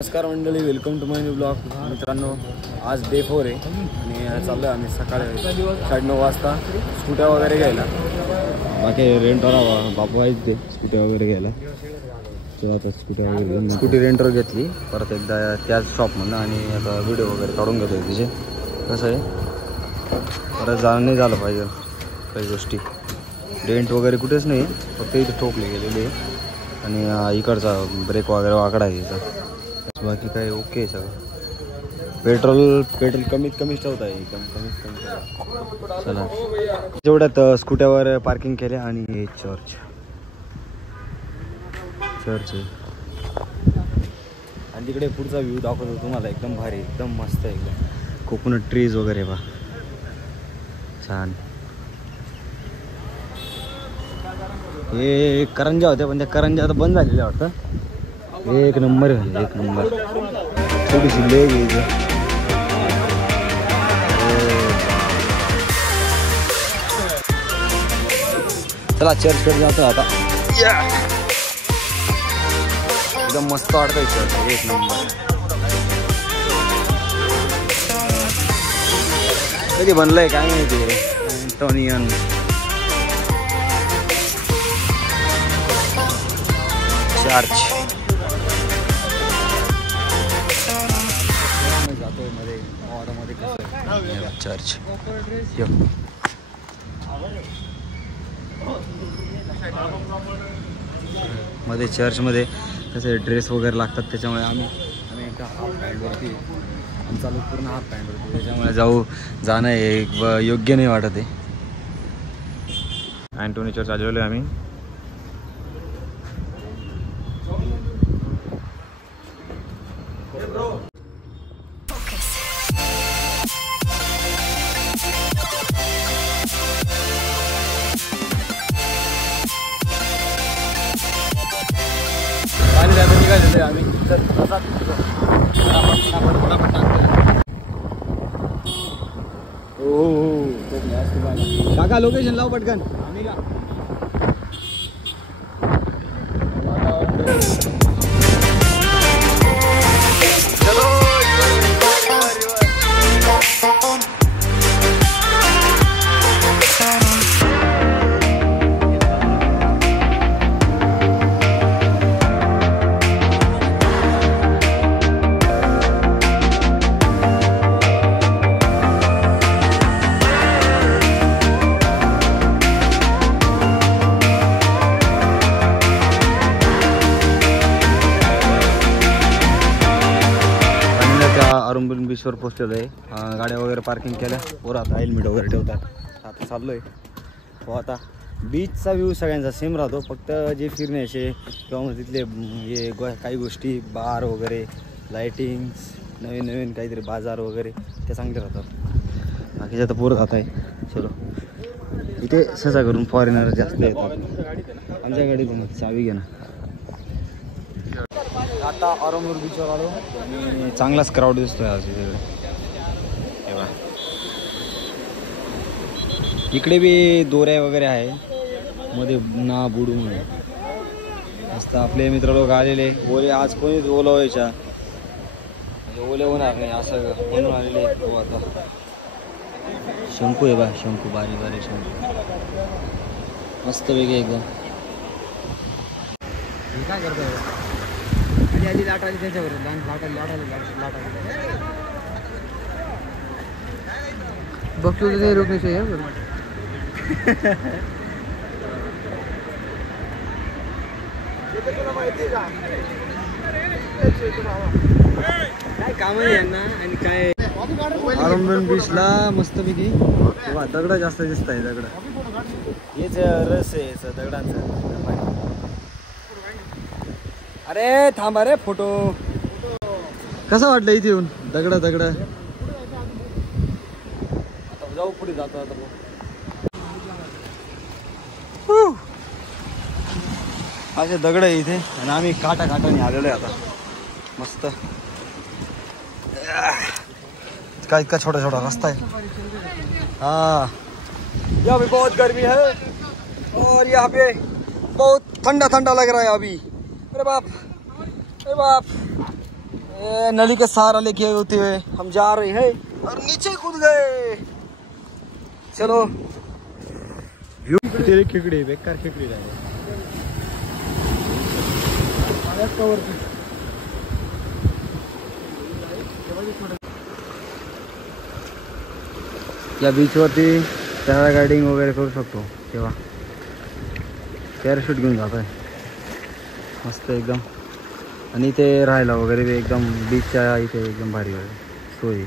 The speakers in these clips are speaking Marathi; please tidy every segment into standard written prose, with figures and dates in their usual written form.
नमस्कार मंडळी, welcome to my new blog. मित्रांनो, आज डे 4 आहे आणि चाललो आहे आम्ही सकाळी 9:30 वाजता स्कूट्या वगैरे घ्यायला. बाकी रेंटवर बापू आहेत ते स्कूट्या वगैरे घ्यायला. तेव्हा आता स्कूट्या वगैरे स्कूटी रेंटवर घेतली परत एकदा त्याच शॉपमधून आणि आता व्हिडिओ वगैरे काढून घेतो. तिचे कसं आहे परत जाणं नाही झालं पाहिजे. काही गोष्टी रेंट वगैरे कुठेच नाही, फक्त इथे ठोकले गेलेले आणि इकडचा ब्रेक वगैरे वाकडा आहे इथं. बाकी काय ओके आहे सगळं. पेट्रोल कमीत कमीच ठेवत आहे, एकदम कमीत. चला जेवढ्यात स्कूट्यावर पार्किंग केल्या आणि हे चर्च आहे आणि तिकडे पुढचा व्ह्यू दाखवतो तुम्हाला. एकदम भारी, एकदम मस्त आहे. एकदम कोकोनट ट्रीज वगैरे बा छान. हे करंजा होत्या पण त्या करंजा आता बंद झालेल्या वाटतं. एक नंबर आहे, एक नंबर. थोडीशी लेग आहे इथे. चला चर्चकडे जातो आता. एकदम मस्त वाटतंय चर्च, एक नंबर. कधी बनलंय काय माहिती. अँटोनियन चर्च. चर्च मध्ये चर्चमध्ये कसे ड्रेस वगैरे लागतात, त्याच्यामुळे आम्ही एका हाफ पॅन्टवरती आमचा लोक पूर्ण हाफ पॅन्टवरती, त्याच्यामुळे जाणं हे योग्य नाही वाटत आहे. अँटोनी चर्च आलेलो आहे आम्ही. निघालेलो आम्ही. काका लोकेशन लाव पटकन. आम्ही का अरुंबन बीचवर पोहोचलेलो आहे. गाड्या वगैरे पार्किंग केल्या, पोरं आता हेल्मेट वगैरे ठेवतात. आता चाललो आहे. हो, आता बीचचा व्ह्यू सगळ्यांचा सेम राहतो, फक्त जे फिरण्याचे किंवा मग तिथले हे काही गोष्टी बार वगैरे, लाईटिंग्स, नवीन नवीन काहीतरी बाजार वगैरे ते चांगले राहतात. बाकीचे आता पोरं जात आहे. चलो, इथे सहसा करून फॉरेनर जास्त येतात. आमच्या गाडीतून चावी घे ना. आता औरंगाबाद बीचवर आलो आणि चांगलाच क्राऊड दिसतोय आज इकडे. इकडे बी दोऱ्या वगैरे आहे मध्ये ना बुडू म्हणून. मस्त आपले मित्र लोक आलेले. ओले आज कोणीच ओला व्हायच्या म्हणजे ओले होणार नाही असं म्हणून आलेले. हो, आता शंकू आहे बा, शंकू बारीक बारीक शंकू मस्त वेगळे एकदम. काय करतोय आधी लाट आली त्याच्यावर बघतो नाही रोखण्याची आहे. काय काम आहे यांना आणि काय. औरंगाबाद बीचला मस्तपैकी दगड जास्त दिसत आहे. दगड हेच रस आहे याचा दगडांचा. अरे थांबा रे, फोटो कसं वाटलं इथे येऊन. दगड आता जाऊ पुढे जातो. आता असे दगड आहे इथे आणि आम्ही काटाने आलेलो आहे आता. मस्त काय इतका छोटा छोटा रस्ता आहे. हाँ, यहाँ पे बहुत गर्मी है और यहाँ पे बहुत ठंडा ठंडा लग रहा है अभी. अरे बाप, अरे बाप. नली का सहारा लेके होते हुए हम जा रहे हैं और नीचे कूद गए। चलो तेरे खेकडे बेकार खेकडे या बीचवरती पॅराग्लायडिंग वगैरे करू शकतो तेव्हा पॅराशूट घेऊन जातोय मस्त एकदम। आणि इथे राहायला वगैरे एकदम बीचच्या इथे एकदम भारी सोय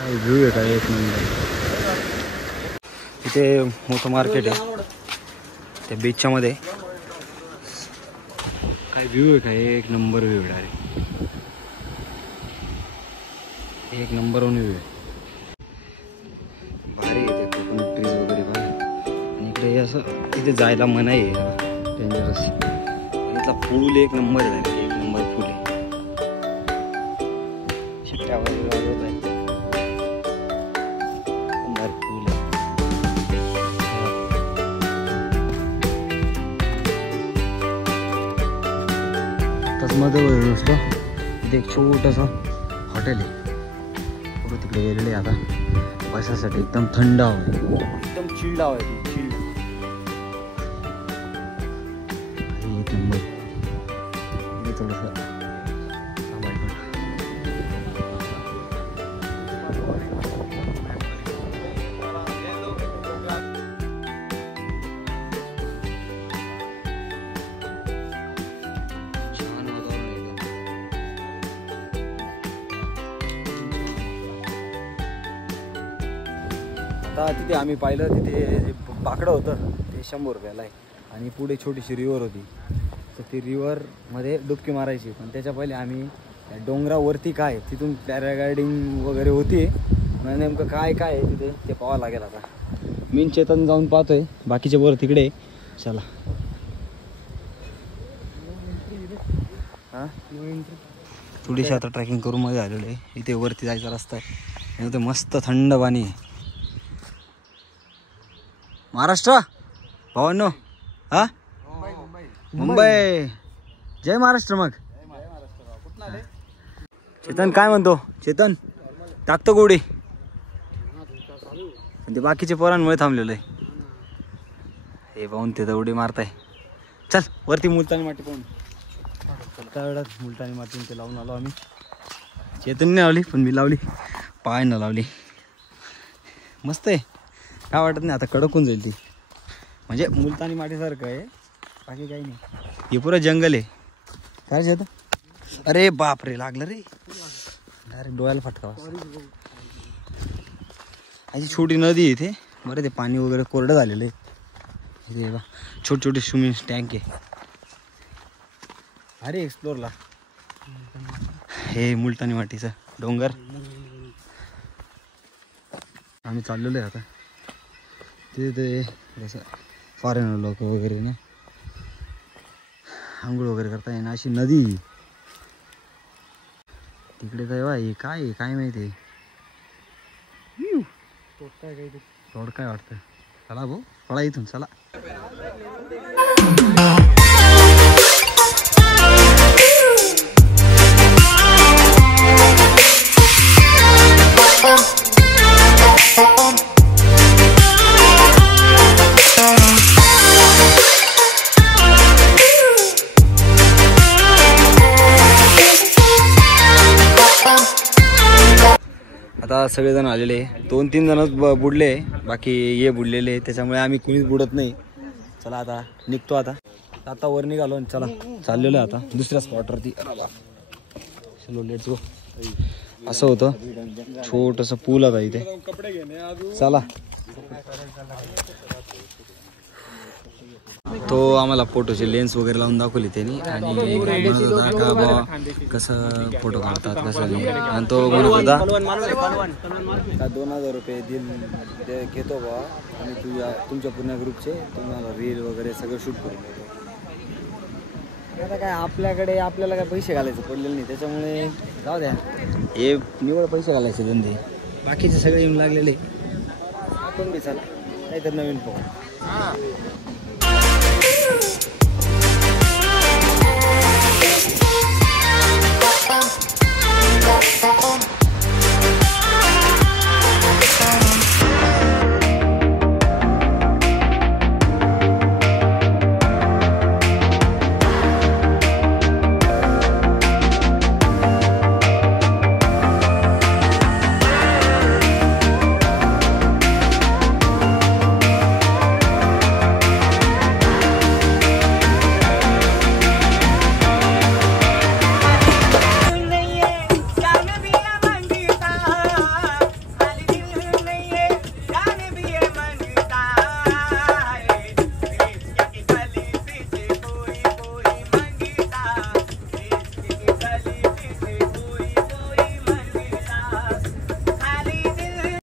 व्ह्यू आहे काय एक नंबर। इथे मोठं मार्केट आहे त्या बीचच्या मध्ये काय व्ह्यू आहे काय एक नंबर व्ह्यू डायरेक्ट एक नंबर वन व्ह्यू आहे भारी आहे। ते कोकोनट ट्रीज वगैरे बघा आणि इकडे असं इथे जायला मनाई आहे डेंजरस। इथला पूल एक नंबर आहे एक नंबर पूल आहे शिट्ट्या वगैरे वाजवत आहे पूल आहे। मध्ये नुसतं इथे एक छोटंसं हॉटेल आहे पुढे तिकडे गेलेले आता बसासाठी एकदम थंड हवा एकदम चिल्ड हवा आहे चिल्ड एक नंबर। इथे थोडंसं आता तिथे आम्ही पाहिलं तिथे जे बाकडं होतं ते 100 रुपयाला आहे आणि पुढे छोटीशी रिव्हर होती तर ती रिव्हरमध्ये डुबकी मारायची। पण त्याच्या पहिले आम्ही डोंगरावरती काय तिथून पॅराग्लायडिंग वगैरे होती म्हणजे नेमकं काय काय आहे तिथे ते पाहावं लागेल। आता मी चेतन जाऊन पाहतोय बाकीचे वर तिकडे चला। हां थोडीशी आता ट्रॅकिंग करून मध्ये आलेलो आहे। इथे वरती जायचा रस्ता आहे आणि इथे मस्त थंड पाणी आहे। महाराष्ट्र भावांनो हा मुंबई जय महाराष्ट्र। मग चेतन काय म्हणतो चेतन टाकतो गोडी ते बाकीचे पोरांमुळे थांबलेलं आहे हे पाहून ते उडी मारताय। चल वरती मुलतानी माती पाहून त्या वेळात मुलतानी माती ते लावून आलो आम्ही। चेतनने लावली पण मी लावली पायानं लावली मस्त आहे काय वाटत नाही आता कडक होऊन जाईल ती म्हणजे मुलतानी मातीसारखं आहे बाकी काही नाही। हे पुरं जंगल आहे काय चेतन अरे बाप रे लागलं रे डायरेक्ट डोळ्याला फटका अशी छोटी नदी आहे इथे बरं ते पाणी वगैरे कोरडं झालेलं आहे इथे बा छोटे छोटे स्विमिंग टँक आहे अरे एक्सप्लोरला हे मुलतानी मातीचं डोंगर आम्ही चाललेलो आहे आता तिथे जसं फॉरेनर लोक वगैरे ना आंघोळ वगैरे करता येईना अशी नदी तिकडे काय बा हे काय काय माहिती रोड काय वाटतं चला भाऊ पळा इथून चला। आता सगळेजण आलेले 2-3 जणच बुडले बाकी हे बुडलेले त्याच्यामुळे आम्ही कुणीच बुडत नाही। चला आता निघतो आता वर निघालो चला चाललेलो आहे आता दुसऱ्या स्पॉटवरती चलो लेट्स गो। असं होतं छोटंसं पूल आता इथे चला। तो आम्हाला फोटोचे लेन्स वगैरे लावून दाखवली त्यांनी आणि म्हणत होता का बाबा कसं फोटो काढतात कसं नाही आणि तो म्हणत होता का 2000 रुपये घेतो बा आणि तुमच्या पूर्ण ग्रुपचे तुम्हाला रील वगैरे सगळं शूट करून देतो। आता काय आपल्याला काय पैसे घालायचं पडलेलं नाही त्याच्यामुळे जाऊ द्या हे निवड पैसे घालायचे धंदे बाकीचे सगळे येऊन लागलेले आपण बी चला काहीतरी नवीन पाहू।